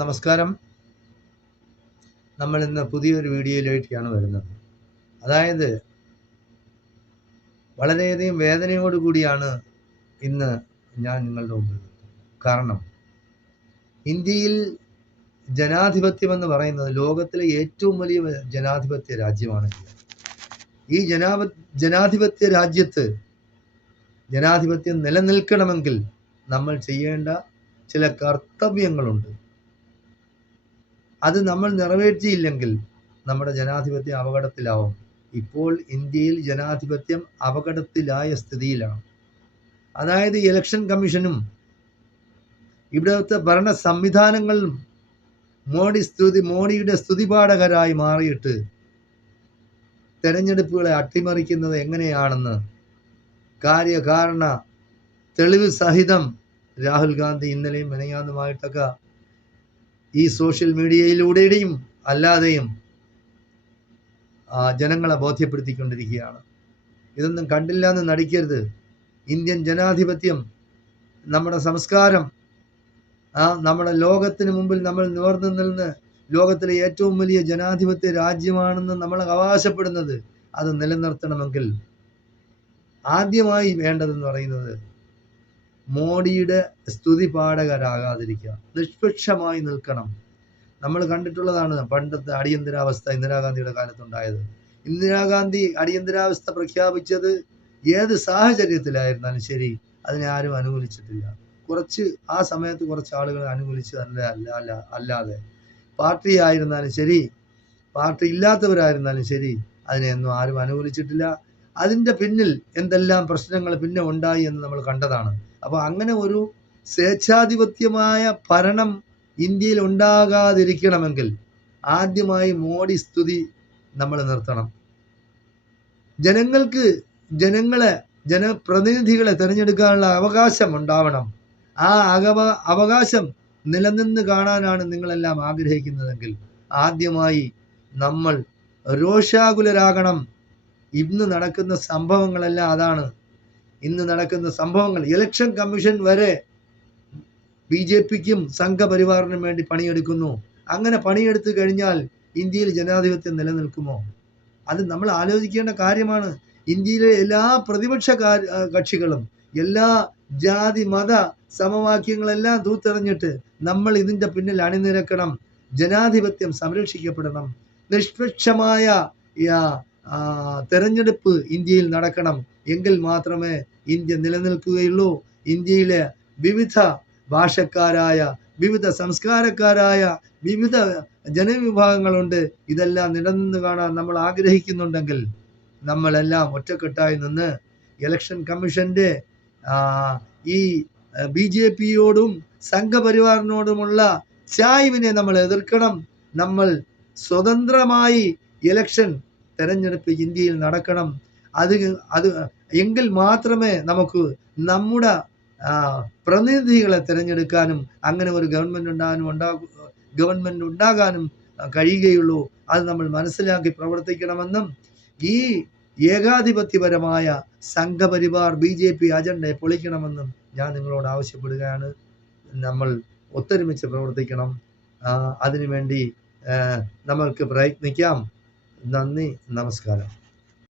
നമസ്കാരം. നമ്മൾ ഇന്ന് പുതിയൊരു വീഡിയോയിലേക്കാണ് വരുന്നത്. അതായത് വളരെയധികം വേദനയോടുകൂടിയാണ് ഇന്ന് ഞാൻ നിങ്ങളുടെ മുമ്പിൽ. കാരണം ഇന്ത്യയിൽ ജനാധിപത്യം എന്ന് പറയുന്നത് ലോകത്തിലെ ഏറ്റവും വലിയ ജനാധിപത്യ രാജ്യമാണ് ഇന്ത്യ. ഈ ജനാധിപത്യ രാജ്യത്ത് ജനാധിപത്യം നിലനിൽക്കണമെങ്കിൽ നമ്മൾ ചെയ്യേണ്ട ചില കർത്തവ്യങ്ങളുണ്ട്. അത് നമ്മൾ നിറവേറ്റിയില്ലെങ്കിൽ നമ്മുടെ ജനാധിപത്യം അപകടത്തിലാവും. ഇപ്പോൾ ഇന്ത്യയിൽ ജനാധിപത്യം അപകടത്തിലായ സ്ഥിതിയിലാണ്. അതായത് ഇലക്ഷൻ കമ്മീഷനും ഇവിടുത്തെ ഭരണ സംവിധാനങ്ങളും മോഡിയുടെ സ്തുതിപാഠകരായി മാറിയിട്ട് തെരഞ്ഞെടുപ്പുകളെ അട്ടിമറിക്കുന്നത് എങ്ങനെയാണെന്ന് കാര്യകാരണ തെളിവ് സഹിതം രാഹുൽ ഗാന്ധി ഇന്നലെയും മെനഞ്ഞാന്നുമായിട്ടൊക്കെ ഈ സോഷ്യൽ മീഡിയയിലൂടെയും അല്ലാതെയും ജനങ്ങളെ ബോധ്യപ്പെടുത്തിക്കൊണ്ടിരിക്കുകയാണ്. ഇതൊന്നും കണ്ടില്ല എന്ന് നടിക്കരുത്. ഇന്ത്യൻ ജനാധിപത്യം, നമ്മുടെ സംസ്കാരം, നമ്മുടെ ലോകത്തിന് മുമ്പിൽ നമ്മൾ നിവർന്നു നിന്ന് ലോകത്തിലെ ഏറ്റവും വലിയ ജനാധിപത്യ രാജ്യമാണെന്ന് നമ്മൾ അവകാശപ്പെടുന്നത് അത് നിലനിർത്തണമെങ്കിൽ ആദ്യമായി വേണ്ടതെന്ന് പറയുന്നത് മോഡിയുടെ സ്തുതി പാഠകരാകാതിരിക്കുക, നിഷ്പക്ഷമായി നിൽക്കണം. നമ്മൾ കണ്ടിട്ടുള്ളതാണ് പണ്ടത്തെ അടിയന്തരാവസ്ഥ ഇന്ദിരാഗാന്ധിയുടെ കാലത്തുണ്ടായത്. ഇന്ദിരാഗാന്ധി അടിയന്തരാവസ്ഥ പ്രഖ്യാപിച്ചത് ഏത് സാഹചര്യത്തിലായിരുന്നാലും ശരി അതിനെ ആരും അനുകൂലിച്ചിട്ടില്ല. ആ സമയത്ത് കുറച്ച് ആളുകൾ അനുകൂലിച്ച് അല്ലാതെ പാർട്ടി ആയിരുന്നാലും ശരി, പാർട്ടി ഇല്ലാത്തവരായിരുന്നാലും ശരി അതിനെയൊന്നും ആരും അനുകൂലിച്ചിട്ടില്ല. അതിൻ്റെ പിന്നിൽ എന്തെല്ലാം പ്രശ്നങ്ങൾ പിന്നെ ഉണ്ടായി എന്ന് നമ്മൾ കണ്ടതാണ്. അപ്പോൾ അങ്ങനെ ഒരു സ്വേച്ഛാധിപത്യമായ ഭരണം ഇന്ത്യയിൽ ഉണ്ടാകാതിരിക്കണമെങ്കിൽ ആദ്യമായി മോഡി സ്തുതി നമ്മൾ നിർത്തണം. ജനപ്രതിനിധികളെ തിരഞ്ഞെടുക്കാനുള്ള അവകാശം ഉണ്ടാവണം. ആ അവകാശം നിലനിന്ന് കാണാനാണ് നിങ്ങളെല്ലാം ആഗ്രഹിക്കുന്നതെങ്കിൽ ആദ്യമായി നമ്മൾ രോഷാകുലരാകണം. ഇന്ന് നടക്കുന്ന സംഭവങ്ങളെല്ലാം അതാണ്. ഇന്ന് നടക്കുന്ന സംഭവങ്ങൾ ഇലക്ഷൻ കമ്മീഷൻ വരെ BJPക്കും സംഘപരിവാറിനും വേണ്ടി പണിയെടുക്കുന്നു. അങ്ങനെ പണിയെടുത്തു കഴിഞ്ഞാൽ ഇന്ത്യയിൽ ജനാധിപത്യം നിലനിൽക്കുമോ? അത് നമ്മൾ ആലോചിക്കേണ്ട കാര്യമാണ്. ഇന്ത്യയിലെ എല്ലാ പ്രതിപക്ഷ കക്ഷികളും എല്ലാ ജാതി മത സമവാക്യങ്ങളെല്ലാം തൂത്തെറിഞ്ഞിട്ട് നമ്മൾ ഇതിൻ്റെ പിന്നിൽ അണിനിരക്കണം. ജനാധിപത്യം സംരക്ഷിക്കപ്പെടണം. നിഷ്പക്ഷമായ തെരഞ്ഞെടുപ്പ് ഇന്ത്യയിൽ നടക്കണം. എങ്കിൽ മാത്രമേ ഇന്ത്യ നിലനിൽക്കുകയുള്ളൂ. ഇന്ത്യയിലെ വിവിധ ഭാഷക്കാരായ, വിവിധ സംസ്കാരക്കാരായ വിവിധ ജനവിഭാഗങ്ങളുണ്ട്. ഇതെല്ലാം നിലനിന്ന് കാണാൻ നമ്മൾ ആഗ്രഹിക്കുന്നുണ്ടെങ്കിൽ നമ്മളെല്ലാം ഒറ്റക്കെട്ടായി നിന്ന് ഇലക്ഷൻ കമ്മീഷന്റെ ഈ BJPയോടും സംഘപരിവാറിനോടുമുള്ള ചായ്വിനെ നമ്മൾ എതിർക്കണം. നമ്മൾ സ്വതന്ത്രമായി തെരഞ്ഞെടുപ്പ് ഇന്ത്യയിൽ നടക്കണം. അത് എങ്കിൽ മാത്രമേ നമുക്ക് നമ്മുടെ പ്രതിനിധികളെ തിരഞ്ഞെടുക്കാനും അങ്ങനെ ഒരു ഗവൺമെന്റ് ഉണ്ടാകാനും കഴിയുകയുള്ളൂ. അത് നമ്മൾ മനസ്സിലാക്കി പ്രവർത്തിക്കണമെന്നും ഈ ഏകാധിപത്യപരമായ സംഘപരിവാർ BJP അജണ്ടയെ പൊളിക്കണമെന്നും ഞാൻ നിങ്ങളോട് ആവശ്യപ്പെടുകയാണ്. നമ്മൾ ഒത്തൊരുമിച്ച് പ്രവർത്തിക്കണം. അതിനുവേണ്ടി നമ്മൾക്ക് പ്രയത്നിക്കാം. നന്ദി, നമസ്കാരം.